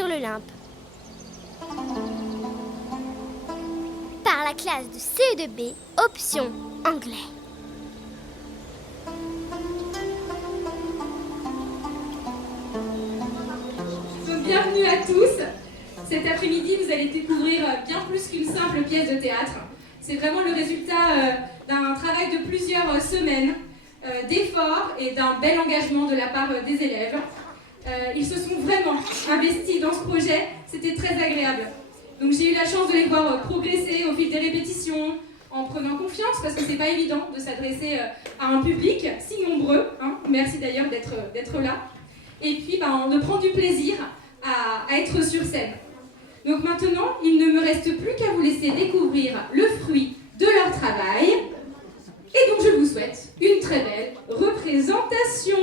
sur l'Olympe. Par la classe de CE2B, option anglais. Bienvenue à tous. Cet après-midi, vous allez découvrir bien plus qu'une simple pièce de théâtre. C'est vraiment le résultat d'un travail de plusieurs semaines, d'efforts et d'un bel engagement de la part des élèves. Ils se sont vraiment investis dans ce projet, c'était très agréable. Donc j'ai eu la chance de les voir progresser au fil des répétitions, en prenant confiance, parce que c'est pas évident de s'adresser à un public si nombreux. Hein. Merci d'ailleurs d'être là. Et puis de prendre du plaisir à être sur scène. Donc maintenant, il ne me reste plus qu'à vous laisser découvrir le fruit de leur travail. Et donc je vous souhaite une très belle représentation.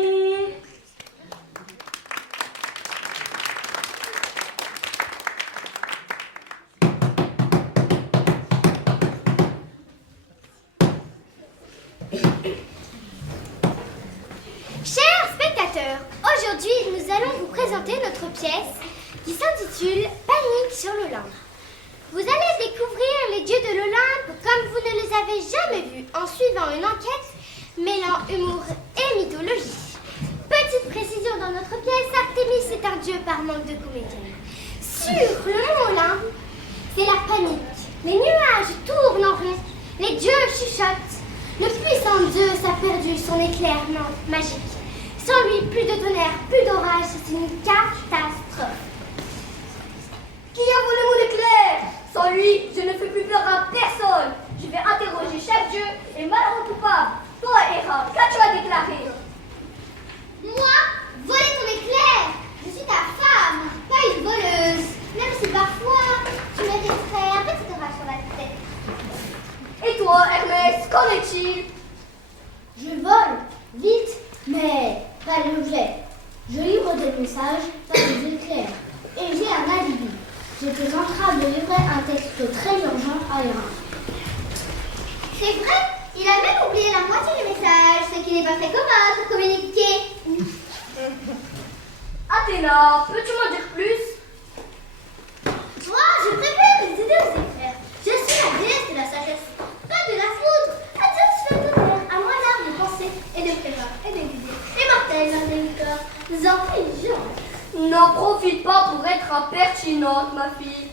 Chers spectateurs, aujourd'hui nous allons vous présenter notre pièce qui s'intitule Panique sur l'Olympe. Vous allez découvrir les dieux de l'Olympe comme vous ne les avez jamais vus en suivant une enquête mêlant humour et mythologie. Petite précision dans notre pièce, Artémis est un dieu par manque de comédienne. Sur le mont Olympe, c'est la panique. Les nuages tournent en rond, les dieux chuchotent. Le puissant Zeus a perdu son éclair magique. Sans lui, plus de tonnerre, plus d'orage, c'est une catastrophe. Qui a volé mon éclair? Sans lui, je ne fais plus peur à personne. Je vais interroger chaque dieu et malheureux coupable. Toi, Héra, qu'as-tu à déclarer? Moi, voler ton éclair? Je suis ta femme, pas une voleuse. Même si parfois, tu mériterais un petit orage sur la tête. Et toi, Hermès, qu'en est-il? Je vole, vite, mais pas l'objet. Je livre des messages, pas des éclairs. Et j'ai un alibi. J'étais en train de livrer un texte très urgent à Héra. C'est vrai, il a même oublié la moitié du message, ce qui n'est pas très commode pour communiquer. Athéna, peux-tu m'en dire plus? Moi, je préfère les aider aux éclairs. Je suis la déesse de la sagesse, pas de la foudre. À Dieu, tonnerre, à moi l'art de penser et de prévoir et de guider. Les mortels, leurs demi-corps, nous intelligents. N'en profite pas pour être impertinente, ma fille.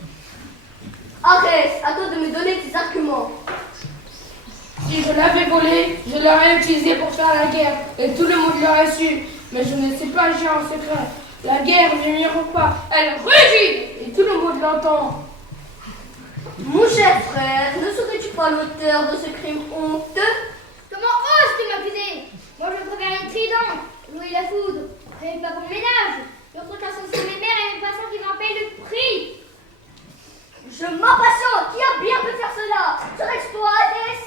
Arrête, à toi de me donner tes arguments. Si je l'avais volé, je l'aurais utilisé pour faire la guerre, et tout le monde l'aurait su. Mais je ne sais pas agir en secret. La guerre ne mire pas, elle rugit, et tout le monde l'entend. Mon cher frère, ne serais-tu pas l'auteur de ce crime honteux? Comment oses-tu m'accuser? Moi, je préfère les tridents, louer la foudre, rien pas pour le ménage. L'autre chanson sur mes mères et une façon qui m'en paye le prix. Je m'impatiente. Qui a bien pu faire cela? Serais-ce toi, Hadès?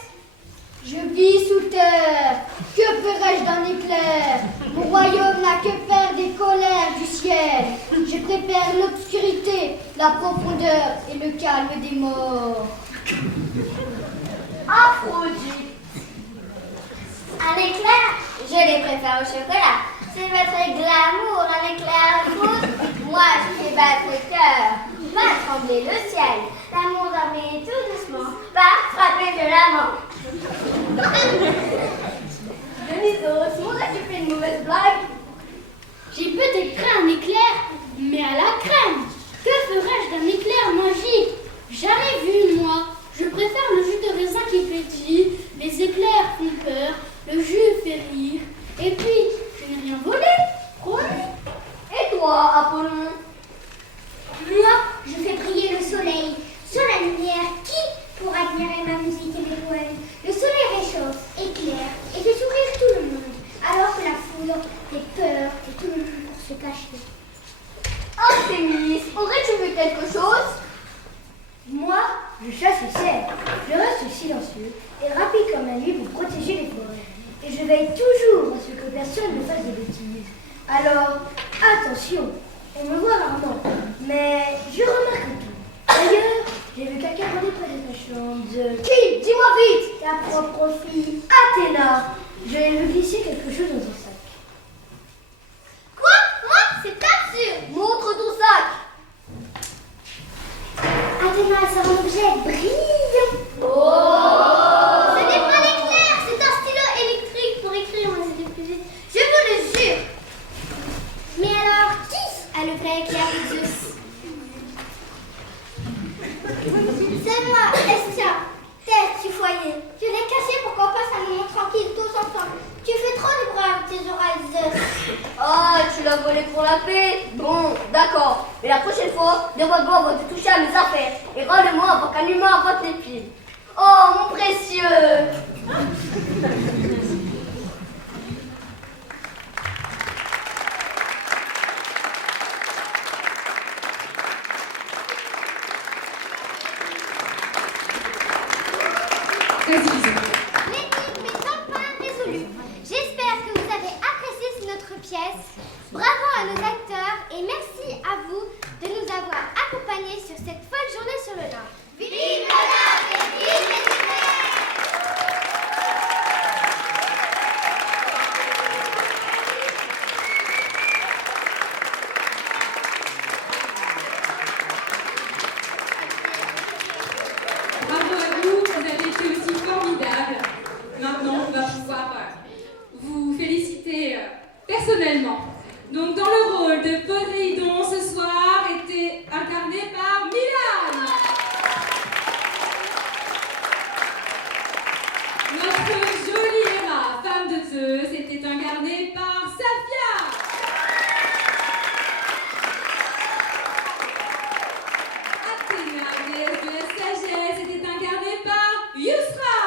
Je vis sous terre. Que ferais-je d'un éclair? Mon royaume n'a que faire des colères du ciel. Je préfère l'obscurité, la profondeur et le calme des morts. Aphrodite. Un éclair, je les préfère au chocolat. C'est votre glamour, un éclair à foudre. Moi, je fais battre le cœur, va trembler le ciel. L'amour doit briller tout doucement, va frapper violemment. Dionysos, m'aurais-tu fait une mauvaise blague? J'ai peut-être craint un éclair, mais à la crème. Que ferais-je d'un éclair magique? Jamais vu, moi. Je préfère le jus de raisin qui pétille. Les éclairs font peur, le jus fait rire. Et puis, je n'ai rien volé, promis. Et toi, Apollon? Moi, je fais briller le soleil. Sur la lumière, qui pourra admirer ma musique et mes poèmes? Le soleil réchauffe, éclaire et fait sourire tout le monde. Alors que la foudre fait peur et tout le monde pour se cacher. Artémis, aurais-tu vu quelque chose? Moi, je chasse les cerfs. Je reste silencieux et rapide comme la nuit pour protéger les forêts. Et je veille toujours à ce que personne ne fasse de bêtises. Alors, attention, on me voit rarement, mais je remarque tout. D'ailleurs, j'ai vu quelqu'un rôder près de ta chambre. Qui? Dis-moi vite! Ta propre fille, Athéna. Je l'ai vu glisser quelque chose dans ton sac. Quoi? Moi? C'est absurde! Montre ton sac! Emma sort un objet brillant. Ce n'est pas l'éclair, c'est un stylo électrique pour écrire en idées plus vite. Je vous le jure. Mais alors, qui a le vrai éclair de Zeus? C'est moi, Estia, tête du foyer. Je l'ai caché pour qu'on passe un moment tranquille tous ensemble. Tu fais trop de bruit avec tes oreilles, Zeus. Ah, tu l'as volé pour la paix? Bon, d'accord. Mais la prochaine fois, demande-moi avant de toucher à mes affaires. Et rends-le-moi avant qu'un humain invente les pieds. Oh, mon précieux! L'énigme est enfin résolue. J'espère que vous avez apprécié notre pièce. Bravo à nos acteurs et merci à vous de nous avoir accompagnés sur cette folle journée sur le Nord. Vive le Nord et vive les Bravo à vous, vous avez été aussi formidables. Maintenant, on va pouvoir vous féliciter personnellement. Donc, dans le rôle de Poséidon, ce soir était incarné par Milan. Notre jolie Héra, femme de Zeus, était incarnée par Saphia. Athéna, déesse de la sagesse, était incarnée par Yusra.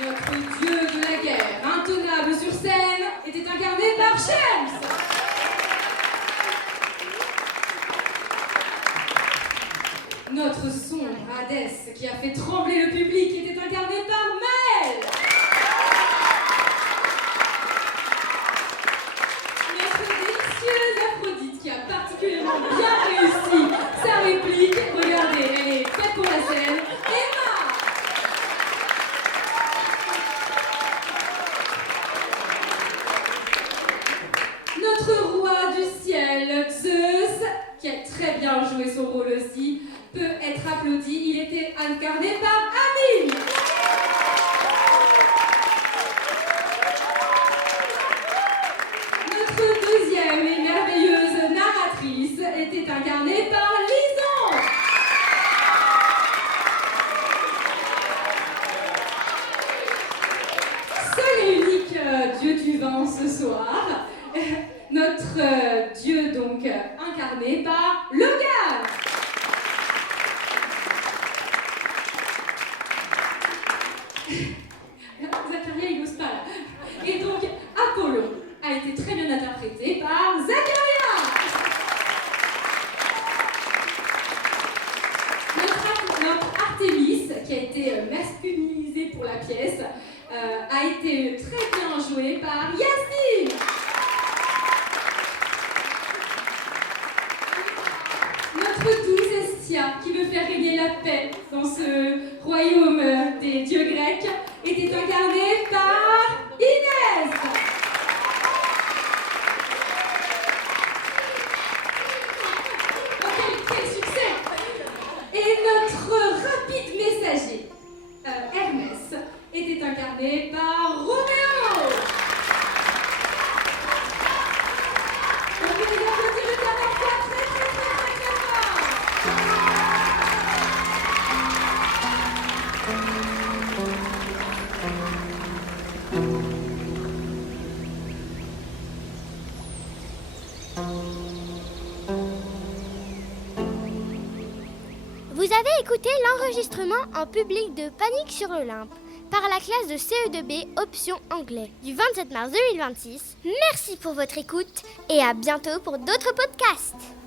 Notre dieu de la guerre, intenable sur scène, était incarné par Shems. Notre sombre Hadès, qui a fait trembler le public, était incarné par Maël. Notre délicieuse Aphrodite, qui a particulièrement bien réussi sa réplique. Regardez, elle est faite pour la scène. Emma. Notre roi du ciel, Zeus, qui a très bien joué son rôle aussi, peut être applaudi. Il était incarné par Amine. Notre deuxième et merveilleuse narratrice était incarnée par Lison. Seul et unique dieu du vent ce soir. Notre dieu donc incarné par Logan. Zacharia il n'ose pas là. Et donc Apollon a été très bien interprété par Zacharia. Notre Artémis, qui a été masculinisée pour la pièce, a été très bien jouée par Yasmine. Notre douce Estia, qui veut faire régner la paix dans ce royaume des dieux grecs, était incarnée par Inès. Oh, quel succès! Et notre rapide messager, Hermès, était incarné par Roméo. On peut les applaudir une dernière fois très très très très fort. Vous avez écouté l'enregistrement en public de Panique sur l'Olympe par la classe de CE2B option anglais du 27 mars 2026. Merci pour votre écoute et à bientôt pour d'autres podcasts.